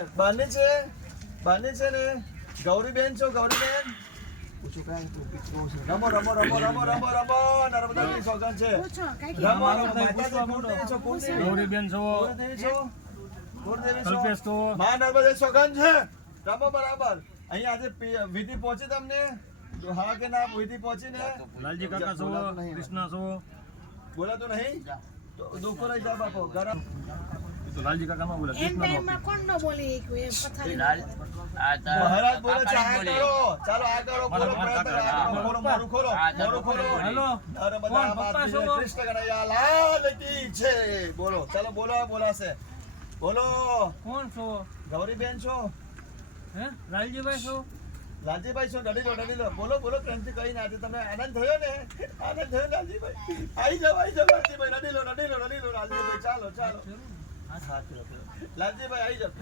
બાને છે ને ગૌરીબેન છો ગૌરીબેન પૂછો કઈ તું પિત્રો છે રમો રમો રમો રમો રમો રમો નર્મદાની સોગન છે રમો રમો માતાજી કુળદેવી છો કુળદેવી ગૌરીબેન છો કુળદેવી છો કલ્પેશ તો માં નર્મદાની સોગન છે રમો બરાબર અહીં આજે વિધિ પહોંચી તમને હા કે ના વિધિ પહોંચી ને લાલજી કાકા છો કૃષ્ણ છો બોલાતું નહીં તો દુઃખો લઈ જાવ બાપો ગરમ તો લાલજી કાકા માં બોલે કૃષ્ણ માં કોણ ન બોલી એક પથારી મહારાજ બોલે છે આ કરો ચાલો આ કરો બોલો બોલો મારું ખોલો મારું ખોલો હેલો નર્મદા માતા કૃષ્ણ કનૈયા લાલ કી છે બોલો ચાલો બોલો બોલાશે બોલો કોણ છો ગૌરીબેન છો હે લાલજીભાઈ છો લાલજીભાઈ છો ડડી લો બોલો બોલો પ્રેમથી કઈ ના તમને આનંદ થયો ને આનંદ થયો લાલજીભાઈ આવી જાવ લાલજીભાઈ ડડી લો લાલજીભાઈ ચાલો ચાલો લાલજીભાઈ આવી જાવ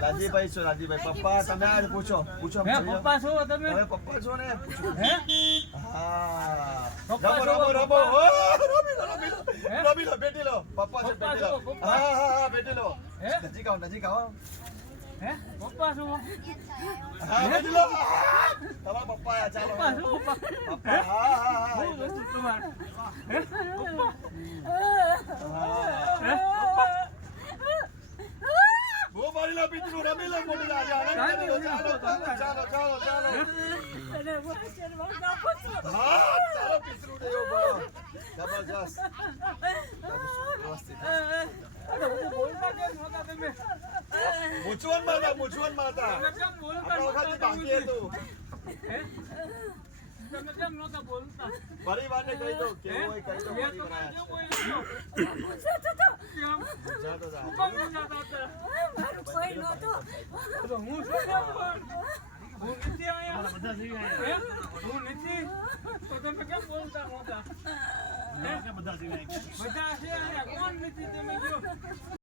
લાલજીભાઈ છો લાલજીભાઈ પપ્પા તમે આજ પૂછો હે પપ્પા છો તમે હવે પપ્પા છો ને હે હા પપ્પા રમો છો? રમો રમો રમી લો બેટી લો પપ્પા છે પપ્પા બેટી લો છો, પપ્પા? હા બેટી લો હે? નજીક આવો હે પપ્પા છો હા બેટી લો તમારા પપ્પા આયા ચાલો પપ્પા છો પપ્પા પપ્પા હા હું વસ્તુ તમાર હે હા બહુ મારી લો પિતૃ રમી લો મોટી આજે આનંદ કરી લો ચાલો હા ચાલો પિતૃ દેવો બહુ જબરજસ્ત વ્યવસ્થિત બોલતા કેમ નહોતા તમે મૂંછવણ માતા તમે કેમ બોલતા આપણા વખતે બાકી હતું હે તમે કેમ નહોતા બોલતા પરિવારને કહી દો કેવું હોય કહી દો મેં પરિવાર તમારે કેમ બોલ્યો કેમ જાતો જા કોણ બોલાતા હતા તો હું શું કેમ પણ હું નથી આયા બધા જઈ આયા હું નથી તો તમે કેમ બોલતા નહોતા બધા જઈ આયા બધા છે આયા કોણ નથી તમે કયો